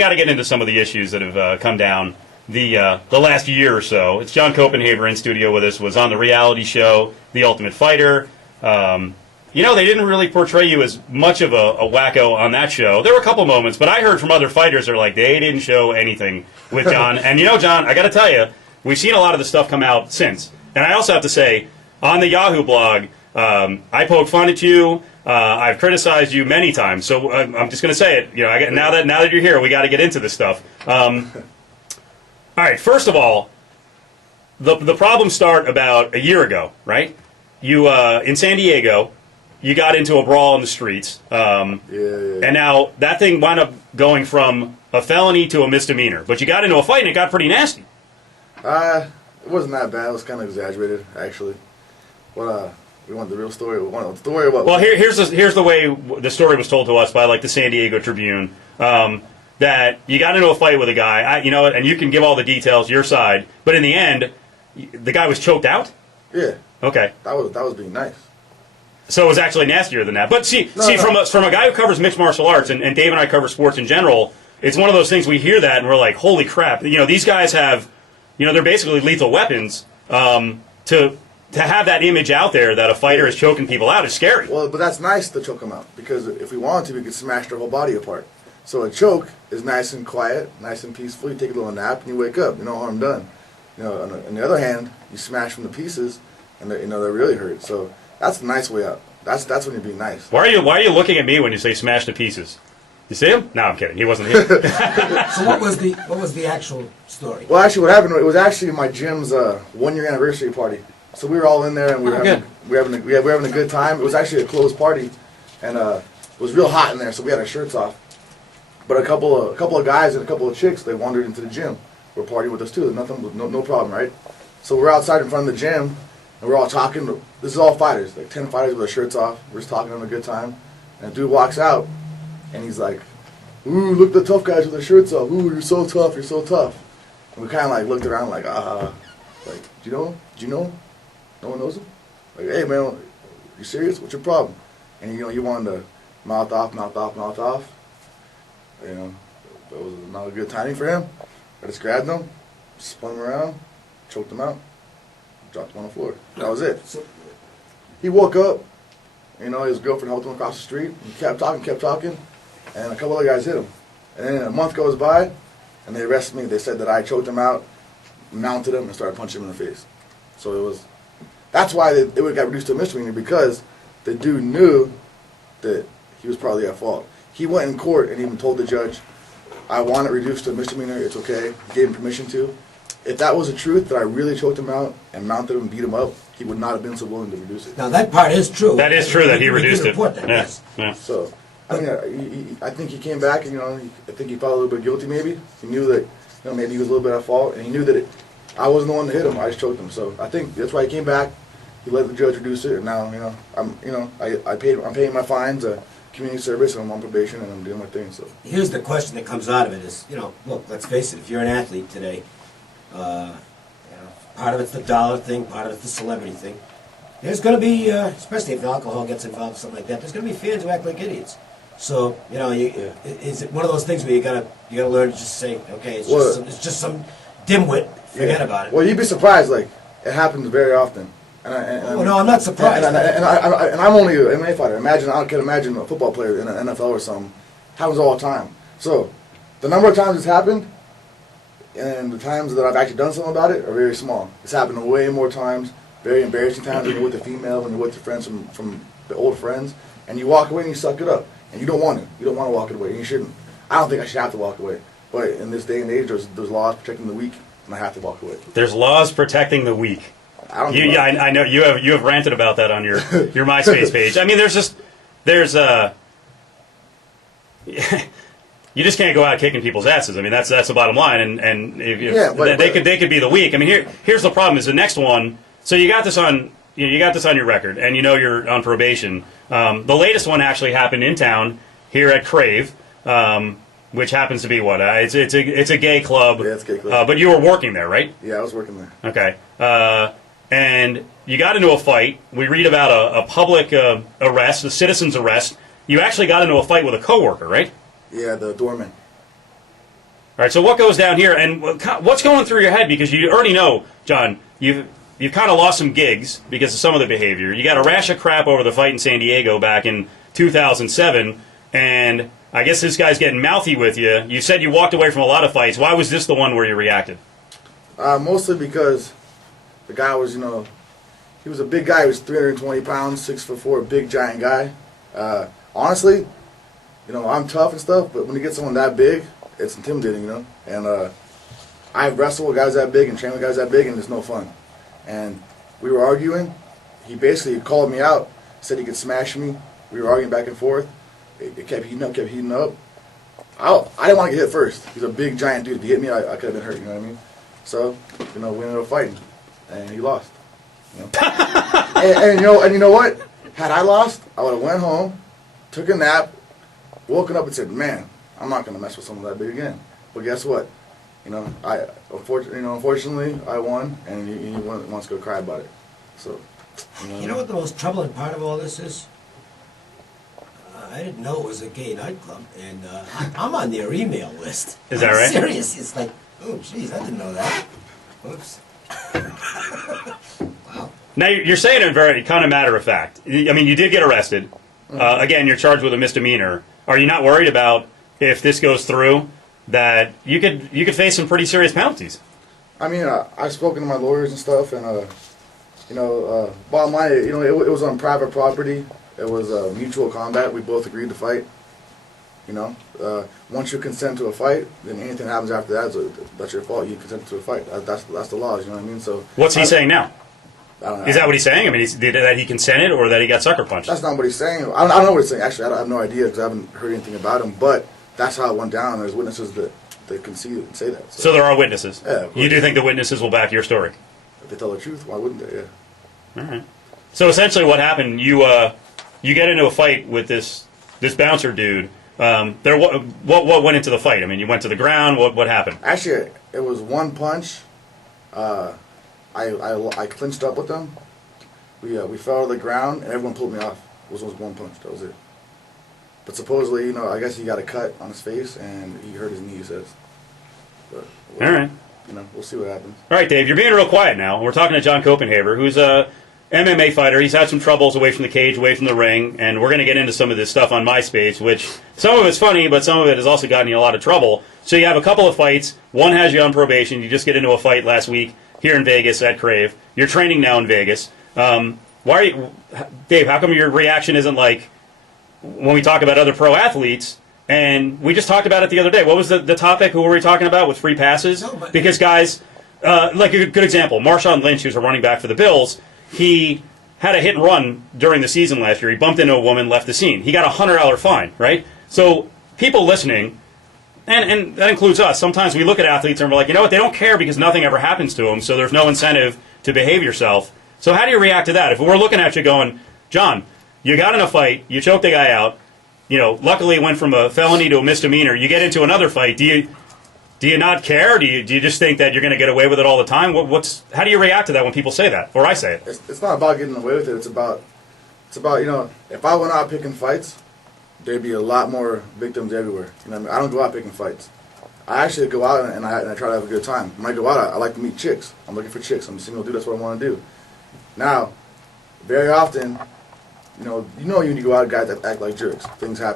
got to get into some of the issues that have come down the last year or so. It's Jon Koppenhaver in studio with us. Was on the reality show The Ultimate Fighter. You know, they didn't really portray you as much of a wacko on that show. There were a couple moments, but I heard from other fighters that are like, they didn't show anything with Jon. And you know, Jon, I got to tell you, we've seen a lot of the stuff come out since. And I also have to say, on the Yahoo blog, I poked fun at you. I've criticized you many times, so I'm just going to say it. You know, now that you're here, we got to get into this stuff. All right, first of all, the problems start about a year ago, right? You in San Diego, you got into a brawl in the streets, and now that thing wound up going from a felony to a misdemeanor. But you got into a fight, and it got pretty nasty. It wasn't that bad. It was kind of exaggerated, actually. But we want the real story. We want the story about. Well, here's the way the story was told to us by like the San Diego Tribune. That you got into a fight with a guy, you know, and you can give all the details, your side. But in the end, the guy was choked out. Yeah. Okay. That was being nice. So it was actually nastier than that. But from a guy who covers mixed martial arts, and Dave and I cover sports in general, it's one of those things we hear that and we're like, holy crap! You know, these guys have, you know, they're basically lethal weapons. To have that image out there that a fighter is choking people out is scary. Well, but that's nice to choke them out, because if we wanted to, we could smash their whole body apart. So a choke is nice and quiet, nice and peaceful. You take a little nap and you wake up. No harm done. You know, on the other hand, you smash them to pieces, and they really hurt. So that's the nice way out. That's when you're being nice. Why are you looking at me when you say smash to pieces? You see him? No, I'm kidding. He wasn't here. So what was the actual story? Well, actually, what happened? It was actually my gym's 1-year anniversary party. So we were all in there and we were having a good time. It was actually a closed party, and it was real hot in there, so we had our shirts off. But a couple of guys and a couple of chicks, they wandered into the gym. Were partying with us too. No problem, right? So we're outside in front of the gym, and we're all talking. This is all fighters, like 10 fighters with their shirts off. We're just talking, having a good time. And a dude walks out, and he's like, "Ooh, look at the tough guys with their shirts off. Ooh, you're so tough. You're so tough." And we kind of like looked around, like, like, do you know him? Do you know him? No one knows him? Like, hey, man, you serious? What's your problem? And, you know, you wanted to mouth off. You know, it was not a good timing for him. I just grabbed him, spun him around, choked him out, dropped him on the floor. That was it. He woke up, you know, his girlfriend helped him across the street. He kept talking, and a couple other guys hit him. And then a month goes by, and they arrested me. They said that I choked him out, mounted him, and started punching him in the face. So that's why it got reduced to a misdemeanor, because the dude knew that he was probably at fault. He went in court and even told the judge, I want it reduced to a misdemeanor, it's okay. He gave him permission to. If that was the truth, that I really choked him out and mounted him and beat him up, he would not have been so willing to reduce it. Now that part is true. That is true that he reduced it. That, yes. Yeah. So, I mean, I think he came back and, you know, I think he felt a little bit guilty maybe. He knew that, you know, maybe he was a little bit at fault, and he knew that I wasn't the one to hit him, I just choked him. So I think that's why he came back. He let the judge reduce it, and now, I'm paying my fines, community service, and I'm on probation, and I'm doing my thing. So here's the question that comes out of it is, look, let's face it, if you're an athlete today, part of it's the dollar thing, part of it's the celebrity thing. There's going to be, especially if alcohol gets involved, something like that, there's going to be fans who act like idiots. So, is it one of those things where you gotta learn to just say, okay, it's just some dimwit, forget about it. Well, you'd be surprised, like, it happens very often. No, I'm not surprised. And I'm only an MMA fighter. I can imagine a football player in the NFL or something. Happens all the time. So, the number of times it's happened, and the times that I've actually done something about it are very small. It's happened way more times, very embarrassing times when you're with a female, when you're with your friends from the old friends, and you walk away and you suck it up. And you don't want it. You don't want to walk away. And you shouldn't. I don't think I should have to walk away. But in this day and age, there's laws protecting the weak, and I have to walk away. There's laws protecting the weak. I know you have ranted about that on your MySpace page. I mean, you just can't go out kicking people's asses. I mean, that's the bottom line. And they could be the weak. I mean, here's the problem: is the next one. So you got this on your record, and you're on probation. The latest one actually happened in town here at Crave, which happens to be what? It's a gay club. Yeah, it's a gay club. But you were working there, right? Yeah, I was working there. Okay. And you got into a fight. We read about a public arrest, a citizen's arrest. You actually got into a fight with a coworker, right? Yeah, the doorman. right, so what goes down here, and what's going through your head? Because you already know, John, you've kind of lost some gigs because of some of the behavior. You got a rash of crap over the fight in San Diego back in 2007, and I guess this guy's getting mouthy with you. You said you walked away from a lot of fights. Why was this the one where you reacted? Mostly because the guy was, he was a big guy. He was 320 pounds, 6'4", big giant guy. Honestly, I'm tough and stuff, but when you get someone that big, it's intimidating, And I've wrestled with guys that big and trained with guys that big, and it's no fun. And we were arguing. He basically called me out, said he could smash me. We were arguing back and forth. It kept heating up, I didn't want to get hit first. He's a big, giant dude. If he hit me, I could have been hurt, you know what I mean? So, we ended up fighting, and he lost. and you know what? Had I lost, I would have went home, took a nap, woken up and said, "Man, I'm not going to mess with someone that big again." But guess what? Unfortunately, I won, and he wants to go cry about it. So, You know what the most troubling part of all this is? I didn't know it was a gay nightclub, and I'm on their email list. Is that right? I'm serious. It's like, oh, jeez, I didn't know that. Oops. Wow. Now, you're saying it very kind of matter of fact. I mean, you did get arrested. Again, you're charged with a misdemeanor. Are you not worried about, if this goes through, that you could face some pretty serious penalties? I mean, I've spoken to my lawyers and stuff, and bottom line, it was on private property. It was mutual combat. We both agreed to fight. Once you consent to a fight, then anything happens after that's your fault. You consent to a fight. That's the laws. You know what I mean? So what's he saying now? I don't know. Is that what he's saying? I mean, that he consented, or that he got sucker punched? That's not what he's saying. I don't know what he's saying. Actually, I have no idea because I haven't heard anything about him. But that's how it went down. There's witnesses that can see it and say that. So there are witnesses. Yeah, of course. You do think the witnesses will back your story? If they tell the truth, why wouldn't they? Yeah. All right. So essentially, what happened? You get into a fight with this bouncer dude. What went into the fight? I mean, you went to the ground. What happened? Actually, it was one punch. I clinched up with them. We fell to the ground, and everyone pulled me off. It was one punch. That was it. But supposedly, I guess he got a cut on his face, and he hurt his knee, he says. But, All right. We'll see what happens. All right, Dave, you're being real quiet now. We're talking to Jon Koppenhaver, who's a MMA fighter. He's had some troubles away from the cage, away from the ring, and we're going to get into some of this stuff on MySpace, which some of it's funny, but some of it has also gotten you in a lot of trouble. So you have a couple of fights. One has you on probation. You just get into a fight last week here in Vegas at Crave. You're training now in Vegas. Why are you, Dave, how come your reaction isn't like when we talk about other pro athletes? And we just talked about it the other day. What was the topic? Who were we talking about with free passes? No, but Because guys, like a good example, Marshawn Lynch, who's a running back for the Bills, he had a hit and run during the season last year. He bumped into a woman, left the scene. He got a $100 fine, right? So people listening, and that includes us, sometimes we look at athletes and we're like, you know what, they don't care because nothing ever happens to them, so there's no incentive to behave yourself. So how do you react to that? If we're looking at you going, John, you got in a fight, you choked the guy out, luckily it went from a felony to a misdemeanor, you get into another fight, do you not care? Do you just think that you're going to get away with it all the time? How do you react to that when people say that, or I say it? It's not about getting away with it. It's about if I went out picking fights, there'd be a lot more victims everywhere. I mean? I don't go out picking fights. I actually go out and I try to have a good time. When I go out, I like to meet chicks. I'm looking for chicks. I'm a single dude. That's what I want to do. Now, very often, when you go out, guys that act like jerks, things happen.